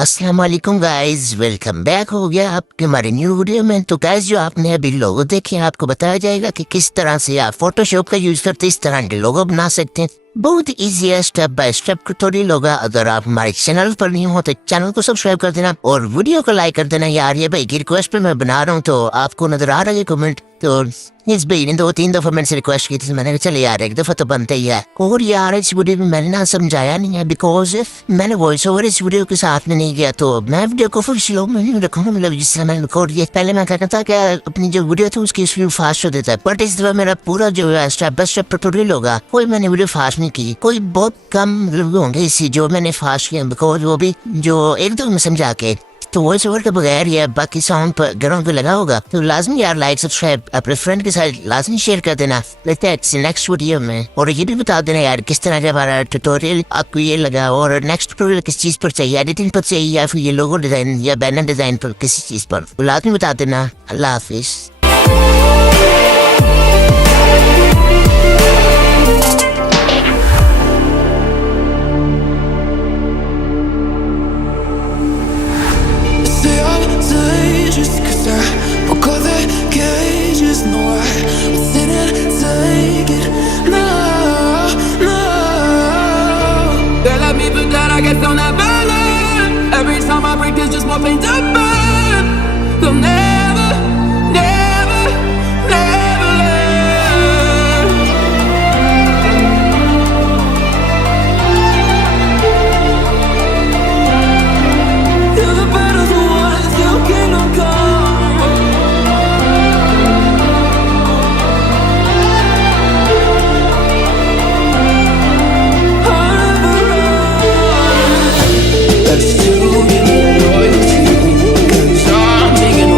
अस्सलाम वालेकुम guys, welcome back हो गया आपके हमारे न्यू वीडियो में। तो गाइस जो आपने अभी लोगो देखे आपको बताया जाएगा कि किस तरह से आप फोटोशॉप का यूज करते इस तरह के लोगो बना सकते हैं। बहुत इजी है, स्टेप बाय स्टेप ट्यूटोरियल होगा। अगर आप हमारे चैनल पर नहीं हो तो चैनल को सब्सक्राइब कर देना और वीडियो को लाइक कर देना। यार ये भाई की रिक्वेस्ट पे मैं बना रहा हूँ तो आपको नजर आ रहा है कमेंट। तो इस भाई ने 2-3 दफा मैंने से रिक्वेस्ट की थी, मैंने कहा चल यार एक दफा तो बनता ही है। और यार इस वीडियो में मैंने ना समझाया नहीं है बिकॉज मैंने वॉइस ओवर इस वीडियो के साथ में नहीं किया, तो मैं वीडियो को फिर स्लो में नहीं रखूंगा। मतलब जिस तरह मैंने रिकॉर्ड किया पहले मैं कहता था कि अपनी जो वीडियो थी उसकी स्पीड फास्ट हो देता है, बट इस दफा मेरा पूरा जो है स्टेप बाय स्टेप ट्यूटोरियल होगा। कोई मैंने वीडियो फास्ट नहीं की, कोई बहुत कम होंगे इसी जो मैंने फास्ट किया बिकॉज वो भी जो एक दो में समझा के। तो वॉइस ओवर के बगैर या बाकी साउंड पर ग्राउंड पे लगा होगा तो लाजमी यार लाइक सब्सक्राइब अपने फ्रेंड के साथ लाजमी शेयर कर देना। लेते हैं नेक्स्ट वीडियो में, और ये भी बता देना यार किस तरह का हमारा ट्यूटोरियल आपको ये लगा और नेक्स्ट ट्यूटोरियल किस चीज पर चाहिए, एडिटिंग पर चाहिए या फिर ये लोगो डिजाइन या बैनर डिजाइन पर किसी चीज पर, लाजमी बता देना। अल्लाह हाफिज। I guess they'll never learn. Every time I break, there's just more pain to burn. They'll never, never, never learn. Till the battle's won, still kingdom come. Let's do it, loyalty, 'cause I'm taking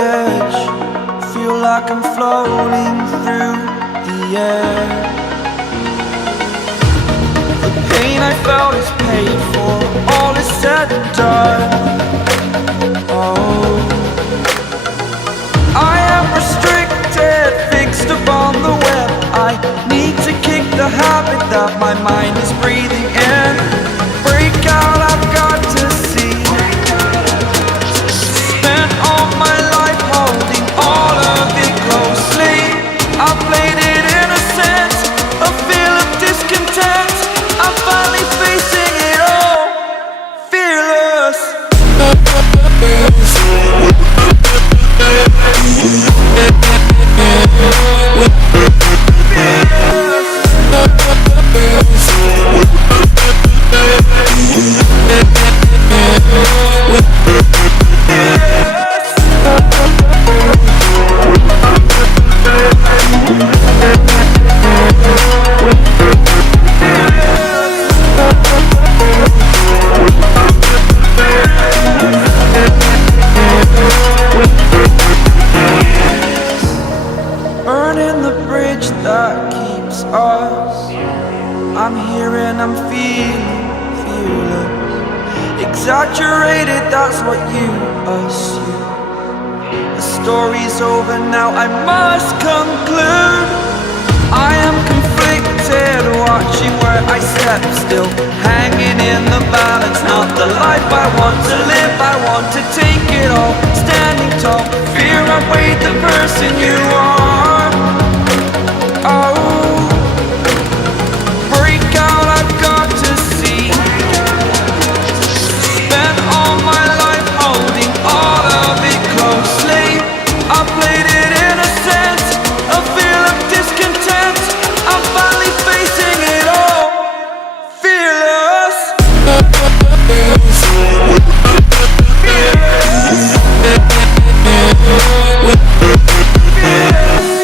edge, feel like I'm floating through the air. The pain I felt is paid for, all is said and done. Oh, I am restricted, fixed upon the web. I need to kick the habit that my mind is breathing in. Break out, I've got to see. Spent all my life holding all of it closely. I played it innocent, a feel of discontent. I'm finally facing it all, fearless. Burning the bridge that keeps us. I'm here and I'm feeling fearless. Exaggerated, that's what you assume. The story's over now, I must conclude. I am conflicted, watching where I step still, hanging in the balance. Not the life I want to live, I want to take it all. Standing tall, fear outweighed the person you are. Oh, break out, I've got to see. Spent all my life holding all of it closely. I played it innocent, a feel of discontent. I'm finally facing it all, fearless. Fearless.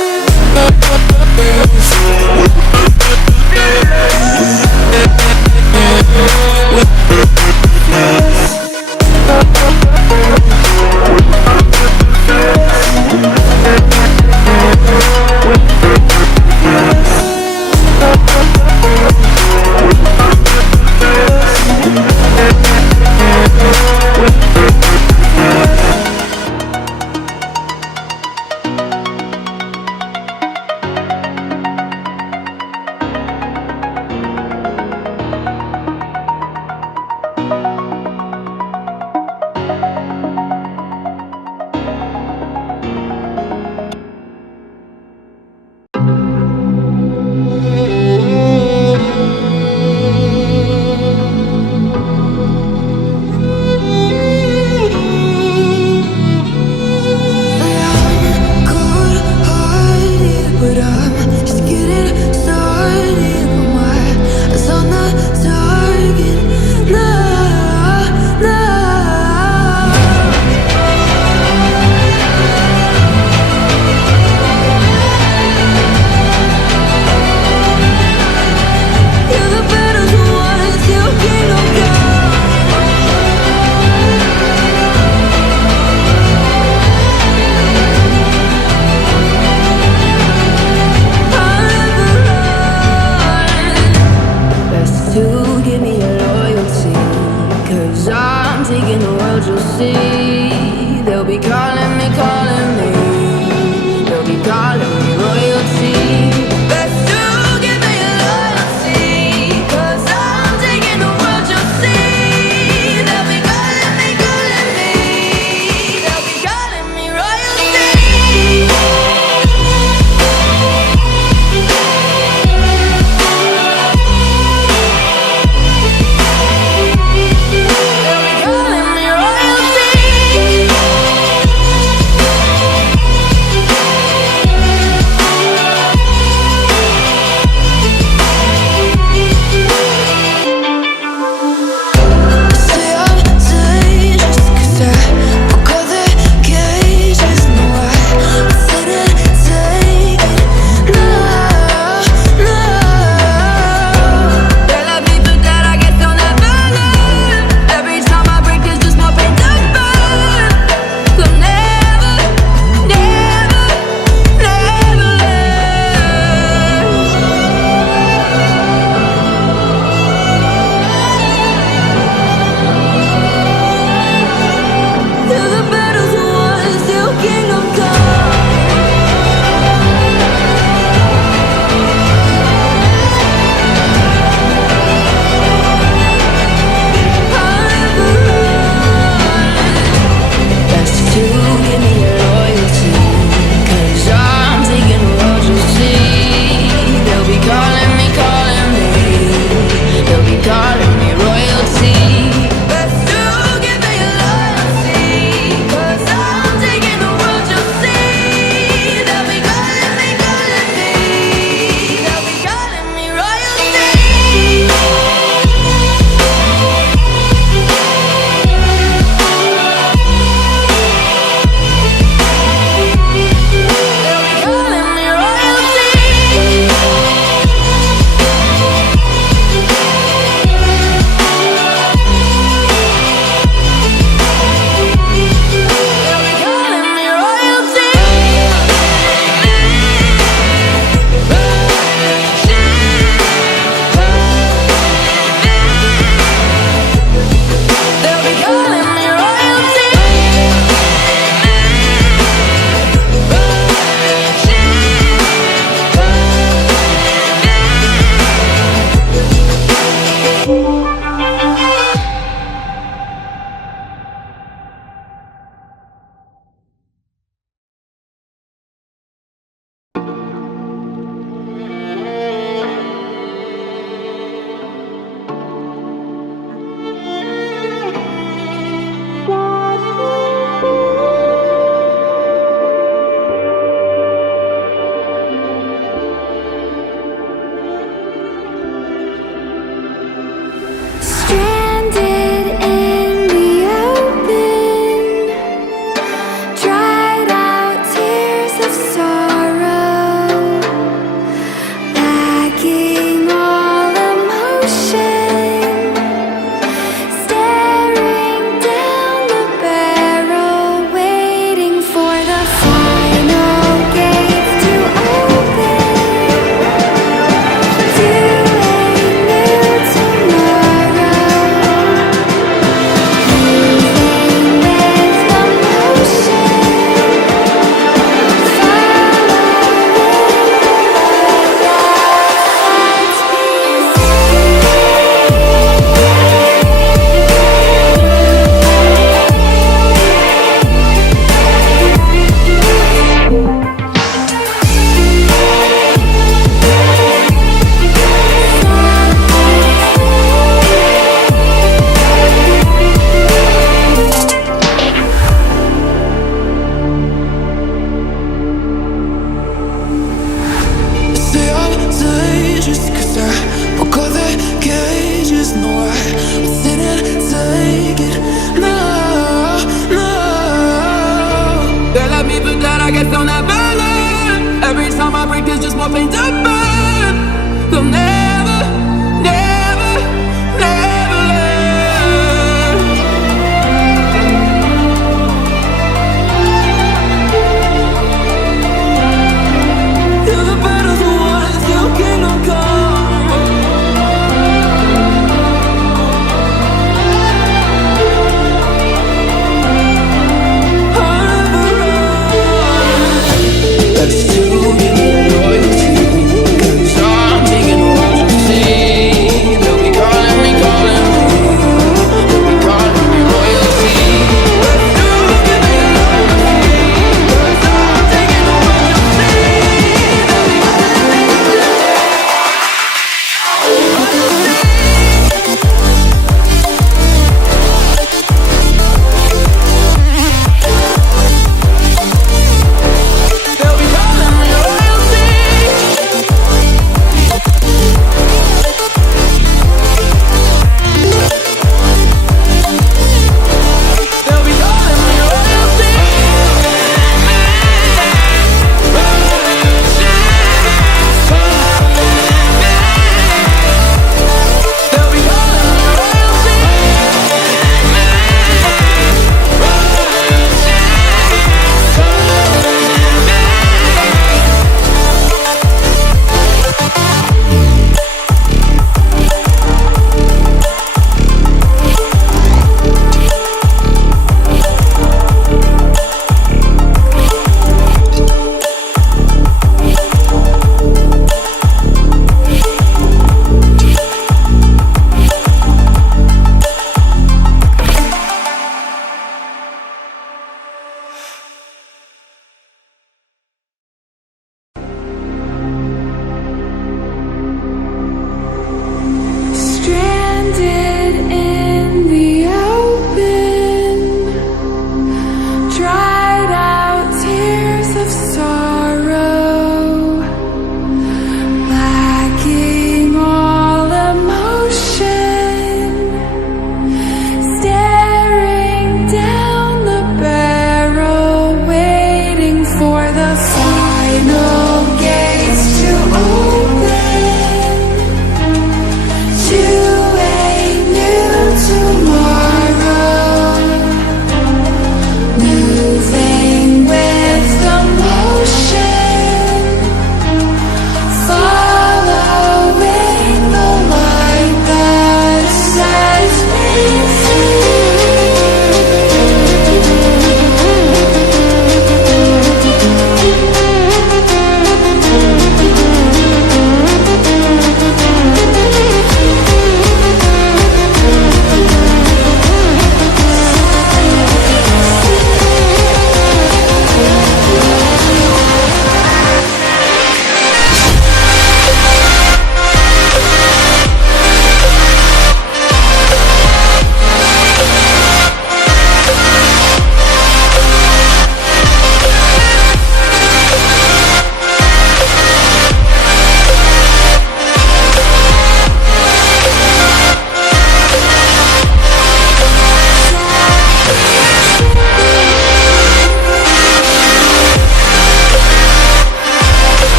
more pain to burn.